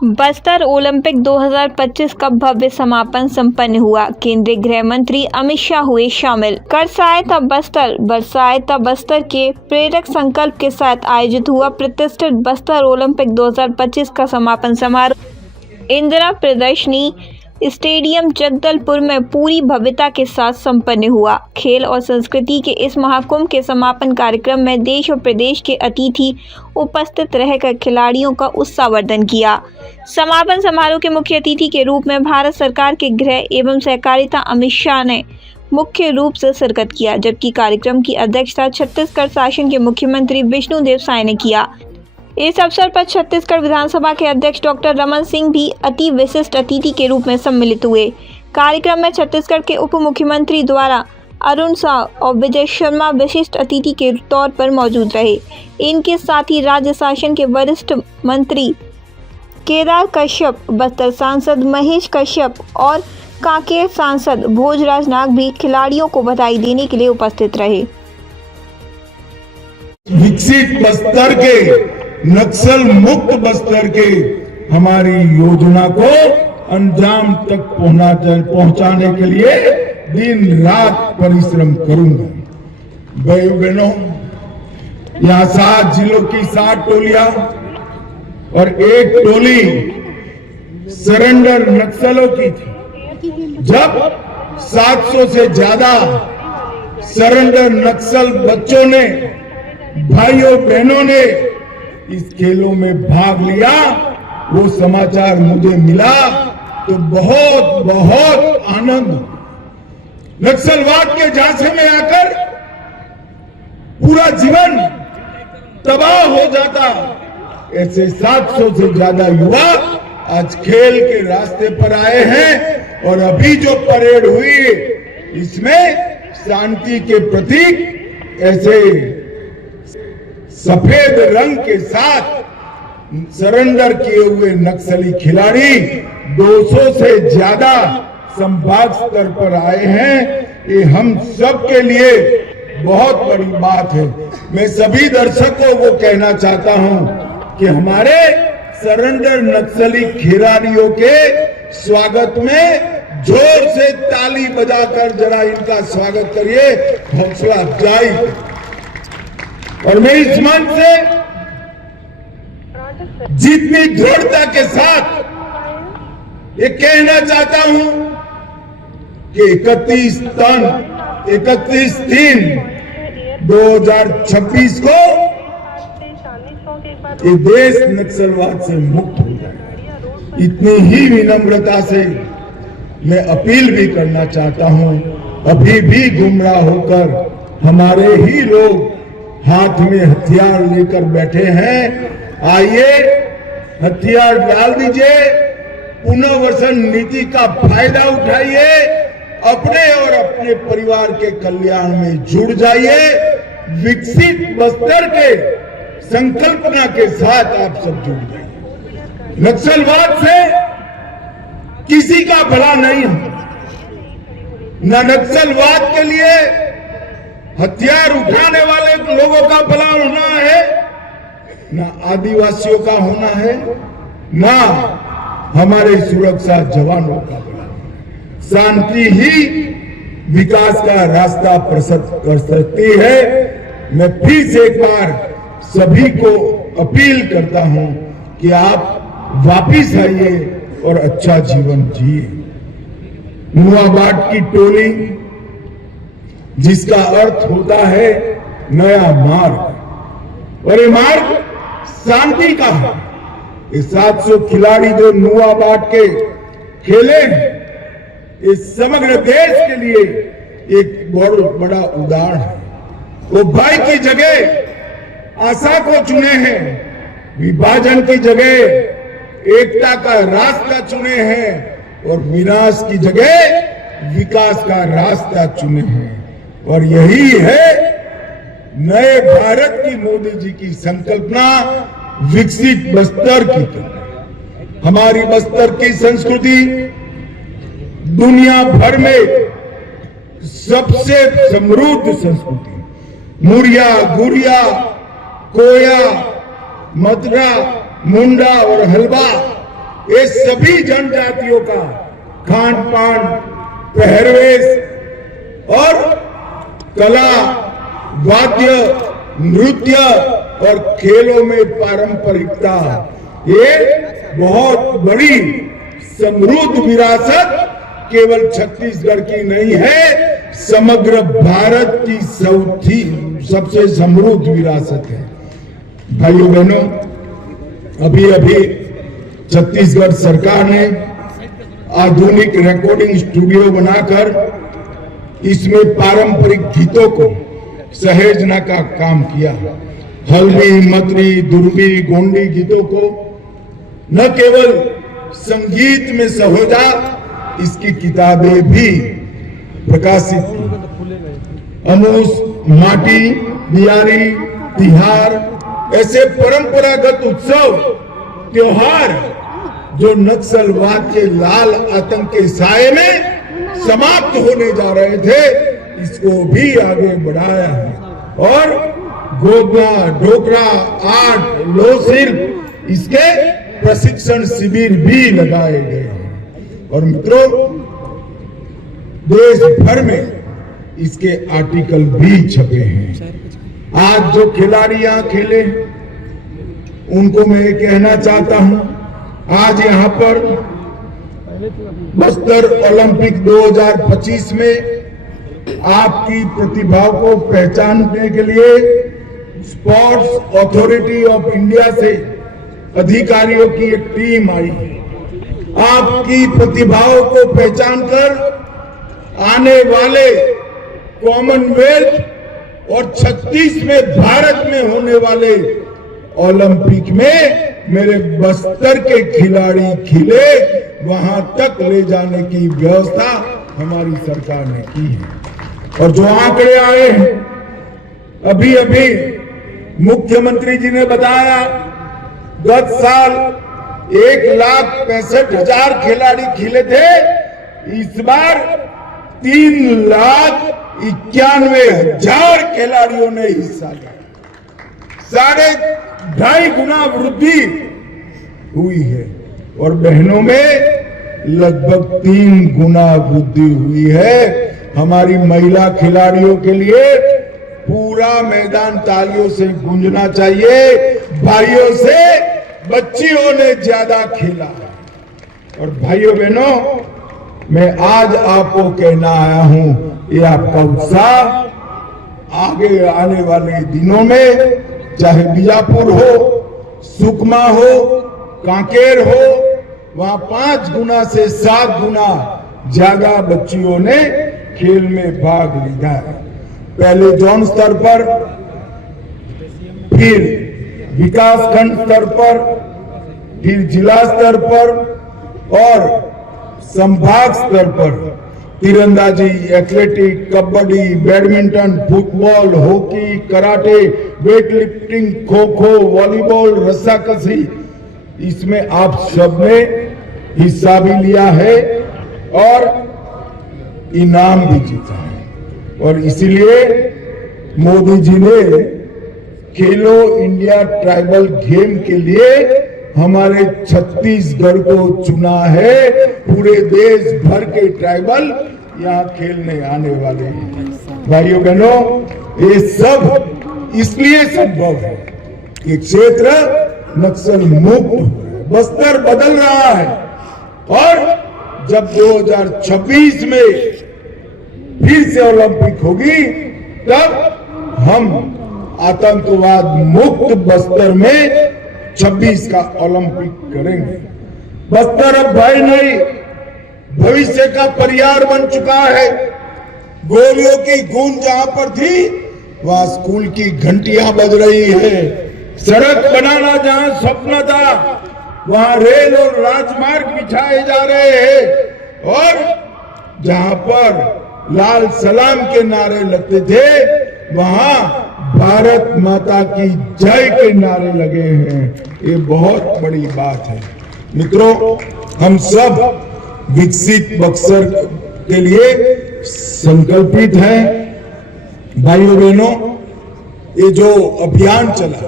Bastar Olympic 2025 का भव्य समापन संपन्न हुआ। केंद्रीय गृह मंत्री अमित शाह हुए शामिल। कर सहायता बस्तर बरसायता बस्तर के प्रेरक संकल्प के साथ आयोजित हुआ प्रतिष्ठित बस्तर ओलंपिक 2025 का समापन समारोह इंदिरा प्रदर्शनी स्टेडियम जगदलपुर में पूरी भव्यता के साथ संपन्न हुआ। खेल और संस्कृति के इस महाकुंभ के समापन कार्यक्रम में देश और प्रदेश के अतिथि उपस्थित रहकर खिलाड़ियों का उत्साहवर्धन किया। समापन समारोह के मुख्य अतिथि के रूप में भारत सरकार के गृह एवं सहकारिता अमित शाह ने मुख्य रूप से शिरकत किया, जबकि कार्यक्रम की अध्यक्षता छत्तीसगढ़ शासन के मुख्यमंत्री विष्णुदेव साय ने किया। इस अवसर पर छत्तीसगढ़ विधानसभा के अध्यक्ष डॉक्टर रमन सिंह भी अति विशिष्ट अतिथि के रूप में सम्मिलित हुए। कार्यक्रम में छत्तीसगढ़ के उप मुख्यमंत्री द्वारा अरुण साह और विजय शर्मा विशिष्ट अतिथि के तौर पर मौजूद रहे। इनके साथ ही राज्य शासन के वरिष्ठ मंत्री केदार कश्यप, बस्तर सांसद महेश कश्यप और कांकेर सांसद भोजराज नाग भी खिलाड़ियों को बधाई देने के लिए उपस्थित रहे। विकसित बस्तर के, नक्सल मुक्त बस्तर के हमारी योजना को अंजाम तक पहुंचाने के लिए दिन रात परिश्रम करूंगा। भाई बहनों, यहाँ 7 जिलों की 7 टोलियां और एक टोली सरेंडर नक्सलों की थी। जब 700 से ज्यादा सरेंडर नक्सल बच्चों ने, भाइयों बहनों ने इस खेलों में भाग लिया, वो समाचार मुझे मिला तो बहुत बहुत आनंद। नक्सलवाद के झांसे में आकर पूरा जीवन तबाह हो जाता, ऐसे 700 से ज्यादा युवा आज खेल के रास्ते पर आए हैं। और अभी जो परेड हुई इसमें शांति के प्रतीक ऐसे सफेद रंग के साथ सरेंडर किए हुए नक्सली खिलाड़ी 200 से ज्यादा संभाग स्तर पर आए हैं। ये हम सब के लिए बहुत बड़ी बात है। मैं सभी दर्शकों को कहना चाहता हूं कि हमारे सरेंडर नक्सली खिलाड़ियों के स्वागत में जोर से ताली बजाकर जरा इनका स्वागत करिए, हौसला अफजाई। और मैं इस मंच से जितनी दृढ़ता के साथ ये कहना चाहता हूं कि 31/3/2026 को ये देश नक्सलवाद से मुक्त हो जाए। इतनी ही विनम्रता से मैं अपील भी करना चाहता हूं, अभी भी गुमराह होकर हमारे ही लोग हाथ में हथियार लेकर बैठे हैं। आइए हथियार डाल दीजिए, पुनर्वसन नीति का फायदा उठाइए, अपने और अपने परिवार के कल्याण में जुड़ जाइए। विकसित बस्तर के संकल्पना के साथ आप सब जुड़ जाइए। नक्सलवाद से किसी का भला नहीं है, न नक्सलवाद के लिए हथियार उठाने वाले लोगों का भला होना है, ना आदिवासियों का होना है, ना हमारे सुरक्षा जवानों का भला। शांति ही विकास का रास्ता प्रशस्त कर सकती है। मैं फिर से एक बार सभी को अपील करता हूं कि आप वापिस आइए और अच्छा जीवन जिए। नुआबाट की टोली, जिसका अर्थ होता है नया मार्ग, और ये मार्ग शांति का है। ये 700 खिलाड़ी जो नुआबाट के खेले, इस समग्र देश के लिए एक बहुत बड़ा उदाहरण है। वो भय की जगह आशा को चुने हैं, विभाजन की जगह एकता का रास्ता चुने हैं और विनाश की जगह विकास का रास्ता चुने हैं। और यही है नए भारत की मोदी जी की संकल्पना, विकसित बस्तर की। हमारी बस्तर की संस्कृति दुनिया भर में सबसे समृद्ध संस्कृति। मुरिया, गुड़िया, कोया, मदरा, मुंडा और हलवा ये सभी जनजातियों का खान पान, पहरवेश और कला, वाद्य, नृत्य और खेलों में पारंपरिकता, ये बहुत बड़ी समृद्ध विरासत केवल छत्तीसगढ़ की नहीं है, समग्र भारत की सबसे समृद्ध विरासत है। भाइयों बहनों, अभी अभी छत्तीसगढ़ सरकार ने आधुनिक रिकॉर्डिंग स्टूडियो बनाकर इसमें पारंपरिक गीतों को सहेजने का काम किया। हल्बी, मतरी, दुर्बी, गोंडी गीतों को न केवल संगीत में सहेजा, इसकी किताबें भी प्रकाशित की। अमूस, माटी, बियारी, तिहार ऐसे परंपरागत उत्सव त्योहार जो नक्सलवाद के लाल आतंक के साए में समाप्त होने जा रहे थे, इसको भी आगे बढ़ाया है। और गोदना, डोकरा, आर्ट, लोकशिल्प, इसके प्रशिक्षण शिविर भी लगाए गए हैं। और मित्रों, देश भर में इसके आर्टिकल भी छपे हैं। आज जो खिलाड़ी यहाँ खेले, उनको मैं ये कहना चाहता हूं, आज यहाँ पर बस्तर ओलंपिक 2025 में आपकी प्रतिभा को पहचानने के लिए स्पोर्ट्स अथॉरिटी ऑफ इंडिया से अधिकारियों की एक टीम आई। आपकी प्रतिभाओं को पहचान कर आने वाले कॉमनवेल्थ और 36 में भारत में होने वाले ओलंपिक में मेरे बस्तर के खिलाड़ी खिले, वहां तक ले जाने की व्यवस्था हमारी सरकार ने की है। और जो आंकड़े आए हैं, अभी अभी मुख्यमंत्री जी ने बताया, गत साल 1,65,000 खिलाड़ी खिले थे, इस बार 3,91,000 खिलाड़ियों ने हिस्सा लिया। 2.5 गुना वृद्धि हुई है। और बहनों में लगभग 3 गुना वृद्धि हुई है। हमारी महिला खिलाड़ियों के लिए पूरा मैदान तालियों से गूंजना चाहिए। भाइयों से बच्चियों ने ज्यादा खेला। और भाइयों बहनों, मैं आज आपको कहना आया हूं, ये आपका उत्साह आगे आने वाले दिनों में, चाहे बीजापुर हो, सुकमा हो, कांकेर हो, वहां 5 गुना से 7 गुना ज्यादा बच्चियों ने खेल में भाग लिया है। पहले जोन स्तर पर, फिर विकास खंड स्तर पर, फिर जिला स्तर पर और संभाग स्तर पर तीरंदाजी, athletic, kabaddi, badminton, football, hockey, karate, weight lifting, kho kho, volleyball, रस्साकशी, इसमें आप सबने हिस्सा भी लिया है और इनाम भी जीता है। और इसीलिए मोदी जी ने खेलो इंडिया ट्राइबल गेम के लिए हमारे छत्तीसगढ़ को चुना है। पूरे देश भर के ट्राइबल यहाँ खेलने आने वाले हैं। भाइयों बहनों, ये सब इसलिए संभव है कि क्षेत्र नक्सल मुक्त, बस्तर बदल रहा है। और जब 2026 में फिर से ओलंपिक होगी, तब हम आतंकवाद मुक्त बस्तर में 26 का ओलंपिक करेंगे। बस्तर अब भय नहीं, भविष्य का परिवार बन चुका है। गोलियों की गूंज जहां पर थी, वहां स्कूल की घंटियां बज रही है। सड़क बनाना जहां स्वप्न था, वहां रेल और राजमार्ग बिछाए जा रहे हैं। और जहां पर लाल सलाम के नारे लगते थे, वहां भारत माता की जय के नारे लगे हैं। ये बहुत बड़ी बात है। मित्रों, हम सब विकसित बक्सर के लिए संकल्पित हैं। भाइयों बहनों, ये जो अभियान चला,